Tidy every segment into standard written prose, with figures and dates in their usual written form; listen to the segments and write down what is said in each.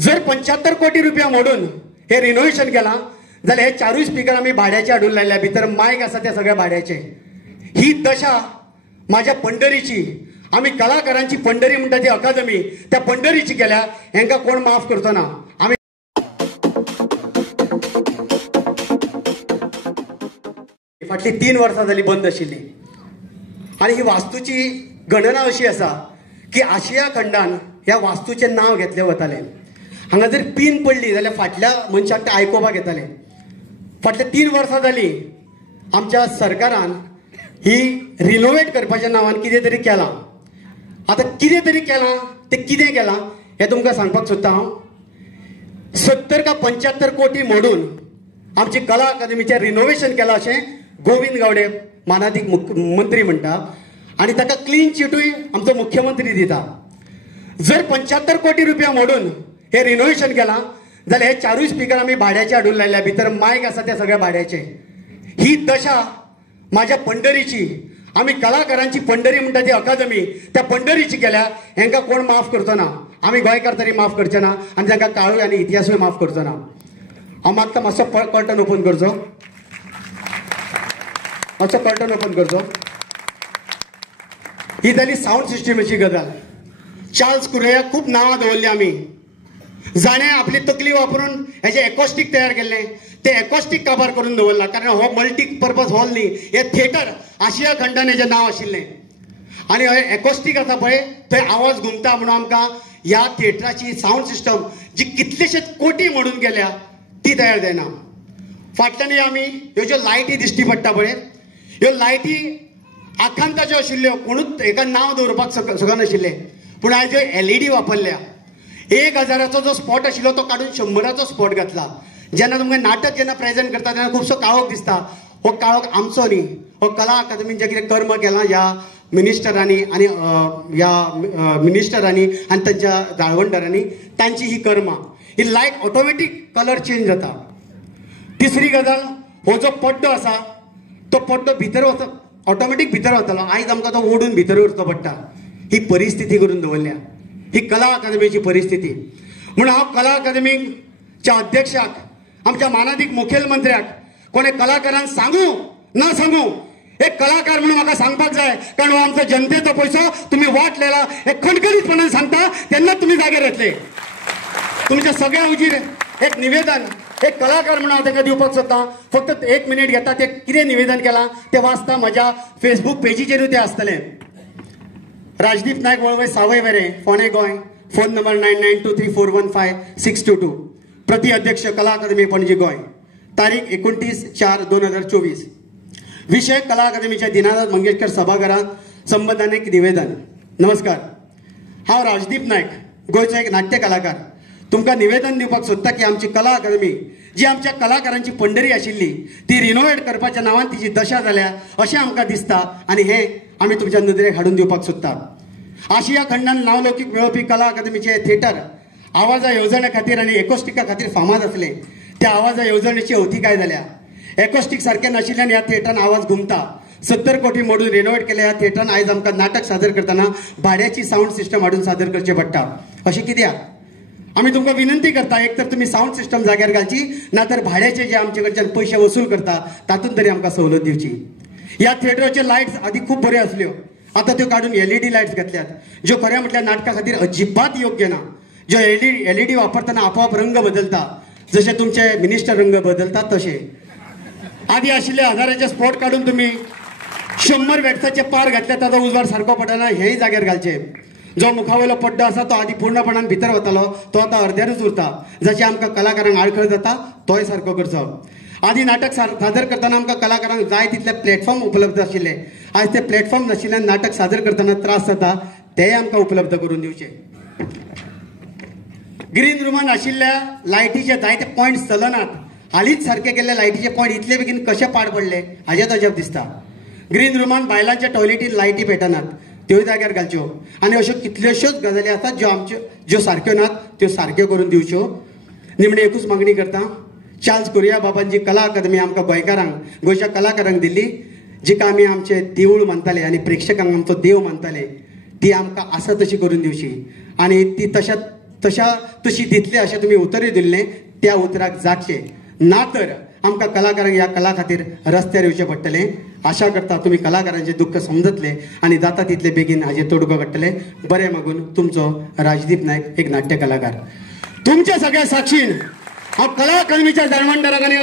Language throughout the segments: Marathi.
जर 75 कोटी रुपया मोडून हे रिनोव्हेशन केला जाल्यार हे चारूय स्पीकर आमी भाड्याचे हाडून लायल्या, भितर मायक आसा ते सगळे भाड्याचे. ही दशा माझ्या पंढरीची, आम्ही कलाकारांची पंढरी म्हणटा ती अकादमी, त्या पंढरीची केल्या. हेंका कोण माफ करतो ना. आम्ही फाटली 3 वर्सां जाली बंद आशिल्ली आणि ही वास्तूची गणना अशी आसा की आशिया खंडान ह्या वास्तूचें नांव घेतलें वतालें. हांगा जर पिन पडली जाल्यार फाटल्या मनशाक ते आयकोपाक येतालें. फाटल्या 3 वर्सां जालीं आमच्या सरकारान ही रिनोवेट करपाच्या नांवान कितें तरी केलां. आता कितें तरी केलां तें कितें केलां हें तुमकां सांगपाक सोदतां हांव. 70 का 75 कोटी मोडून आमची कला अकादमीचें रिनोवेशन केलां अशें गोविंद गावडे मानाधीक मंत्री म्हणटा आणि ताका क्लीन चिटूय आमचो मुख्यमंत्री दिता. जर 75 कोटी रुपया मोडून हे रिनोव्हेशन केलां जाल्यार हे चारूय स्पीकर आमी भाड्याचे हाडून लायल्या, भितर मायक आसा ते सगळे भाड्याचे. ही दशा माझ्या पंढरीची, आम्ही कलाकारांची पंढरी म्हणटा ती अकादमी, त्या पंढरीची केल्या. हेंका कोण माफ करचो ना. आमी गोंयकार तरी माफ करचे ना आनी तांकां काळूय आनी इतिहासूय माफ करचो ना. हांव मागता मातसो कर्टन ओपन करचो, मातसो कर्टन ओपन करचो. ही जाली साऊंड सिस्टमाची गजाल. चार्ल्स कुरेया खूब नांवां दवरली आमी. जाणें आपली तकली वापरून हेजें एकॉस्टीक तयार केल्लें, ते एकॉस्टीक काबार करून दवरला. कारण हो मल्टी पर्पज हॉल न्ही, हे थिएटर आशिया खंडान हेजें नांव आशिल्लें. आनी हे एकॉस्टीक आसा पळय थंय आवाज घुमता म्हणून आमकां ह्या थिएटराची साऊंड सिस्टम जी कितलेशेच कोटी म्हणून गेल्या ती तयार जायना. फाटल्यान आमी ह्यो ज्यो लायटी दिश्टी पडटा पळय, ह्यो लायटी आखांताच्यो आशिल्ल्यो, कोणूच हेका नांव दवरपाक शकनाशिल्ले. पूण आयज ह्यो LED वापरल्या. 1000 जो स्पॉट आशिल्लो तो काडून 100 स्पॉट घातला. जेन्ना तुमकां नाटक जेन्ना प्रेझेंट करता तेन्ना खुबसो काळोख दिसता. हो काळोख आमचो न्ही, हो कला अकादमीन जें कितें कर्म केलां ह्या मिनिस्टरांनी आणि तांच्या जाळवणदारांनी, तांची ही कर्मा. ही लायट ऑटोमॅटीक कलर चेंज जाता. तिसरी गजाल, हो जो पड्डो आसा तो पड्डो भितर वता, ऑटोमॅटीक भितर वतलो. आयज आमकां तो ओडून भितर व्हरचो पडटा. ही परिस्थिती करून दवरल्या, ही कला अकादमीची परिस्थिती. म्हणून हांव कला अकादमीच्या अध्यक्षाक, आमच्या मानाधीक मुखेलमंत्र्याक कोणे कलाकारांक सांगू ना सांगू, एक कलाकार म्हणून म्हाका सांगपाक जाय. कारण हो आमचो जनतेचो पयसो तुम्ही वाटलेला हे खणखणीतपणान सांगता तेन्ना तुम्ही जागेर येतले. तुमच्या सगळ्या उजीर एक निवेदन, एक कलाकार म्हणून हांव ताका दिवपाक सोदतां. फक्त 1 मिनिट घेता. ते कितें निवेदन केलां ते वाचता. म्हज्या फेसबूक पेजीचेरूय ते आसतलें. राजदीप नायक वळवय सावय वेरे, फोंडे गोंय. Phone number 9923415622. प्रति अध्यक्ष कला अकादमी पणजी गोंय. तारीख 29/4/2024. विषय कला अकादमीच्या दीनानाथ मंगेशकर सभाघरात संबंधान एक निवेदन. नमस्कार, हांव राजदीप नायक, गोंयचो एक नाट्य कलाकार. तुमकां निवेदन दिवपाक सोदता की आमची कला अकादमी जी आमच्या कलाकारांची पंढरी आशिल्ली ती रिनोवेट करपाच्या नांवान तिची दशा जाल्या अशें आमकां दिसता. आनी हें आमी तुमच्या नदरेक हाडून दिवपाक सोदता. आशिया खंडान नावलौकीक मेळोवपी कला अकादमीचे थिएटर आवाजा येवजणे खातीर आनी एकॉस्टिका खातीर फामाद आसले. त्या आवाजा येवजणेची अवधी काय जाल्या. एकॉस्टीक सारकें नाशिल्ल्यान ह्या थिएटरान आवाज घुमता. 70 कोटी मोडून रिनोवेट केल्या ह्या थिएटरान आयज आमकां नाटक सादर करतना भाड्याची साऊंड सिस्टम हाडून सादर करचें पडटा. अशें कित्याक? आमी तुमकां विनंती करता, एक तर तुमी साऊंड सिस्टम जाग्यार घालची, नातर भाड्याचे जे आमचे कडच्यान पयशे वसूल करता तातूंत तरी आमकां सवलत दिवची. ह्या थिएटराच्यो लायट्स आदी खूब बऱ्यो आसल्यो, आतां त्यो काडून LED लायट्स घातल्यात, ज्यो खऱ्या म्हटल्यार नाटका खातीर अजिबात योग्य ना. ज्यो LED वापरतना आपोआप रंग बदलता, जशे तुमचे मिनिस्टर रंग बदलतात तशे. आदी आशिल्ले 1000चे स्पॉट काडून तुमी 100 वॅट्साचे पार घातले, ताचो उजवाड सारको पडना, हेय जाग्यार घालचे. जो मुखावयलो पड्डो आसा तो आदी पूर्णपणान भितर वतालो, तो आतां अर्द्यारूच उरता. जशें आमकां कलाकारांक आडखळ जाता तोय सारको करचो. आदी नाटक सादर करतना आमकां कलाकारांक जाय तितले प्लॅटफॉर्म उपलब्ध आशिल्ले. आयज ते प्लॅटफॉर्म नाशिल्ल्यान नाटक सादर करतना त्रास जाता, तेय आमकां उपलब्ध करून दिवचे. ग्रीन रुमान आशिल्ल्या लायटीचे जायते पॉयंट्स चलनात. हालींच सारके केल्ले लायटीचे पॉयंट इतले बेगीन कशे पाड पडले हाचें अजब दिसता. ग्रीन रुमान बायलांच्या टॉयलेटीन लायटी पेटनात, त्योय जाग्यार घालच्यो. आनी अश्यो कितल्योश्योच गजाली आसात ज्यो सारक्यो नात, त्यो सारक्यो करून दिवच्यो. निमणे एकूच मागणी करता, चार्ल्स कुरिया बाबांची कला अकादमी आमकां गोंयकारांक, गोंयच्या कलाकारांक दिल्ली, जिका आमी आमचे देवूळ मानताले आनी प्रेक्षकांक आमचो देव मानताले, ती आमकां आसा तशी करून दिवची. आनी ती तशाच तशी दितले अशें तुमी उतरूय दिल्लें त्या उतराक जागचे ना तर आमकां कलाकारांक ह्या कला खातीर रस्त्यार येवचें पडटलें. आशा करता तुमी कलाकारांचें दुख्ख समजतले आनी जाता तितले बेगीन हाजेर तोडगो काडटले. बरें मागून तुमचो राजदीप नायक, एक नाट्य कलाकार. तुमच्या सगळ्या साक्षीन हांव कला अकादमीच्या धर्मंडराक आनी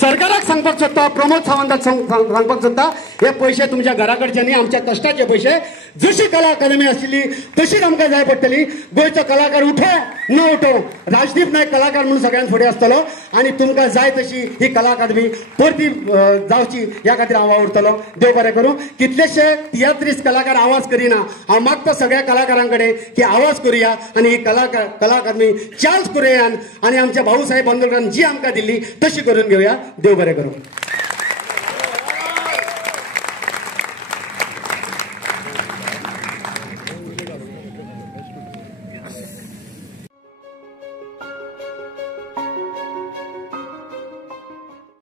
सरकाराक सांगपाक सोदता, प्रमोद सावंताक सांगपाक सोदता, हे पयशे तुमच्या घराकडचे न्ही, आमच्या कश्टाचे पयशे. जशी कला अकादमी आशिल्ली तशीच आमकां जाय पडटली. गोंयचो कलाकार उठो न उठो, राजदीप नायक कलाकार म्हणून सगळ्यांत फुडें आसतलो आनी तुमकां जाय तशी ही कला अकादमी परती जावची ह्या खातीर हांव वावुरतलो. देव बरें करूं. कितलेशे तियात्रीस्ट कलाकार आवाज करिना. हांव मागता सगळ्या कलाकारां कडेन की आवाज करुया आनी ही कला अकादमी चार्ज करुया आनी आमच्या भाऊ साहेब बांदोडकरान जी आमकां दिल्ली तशी करून घेवया. देव बरें करूं.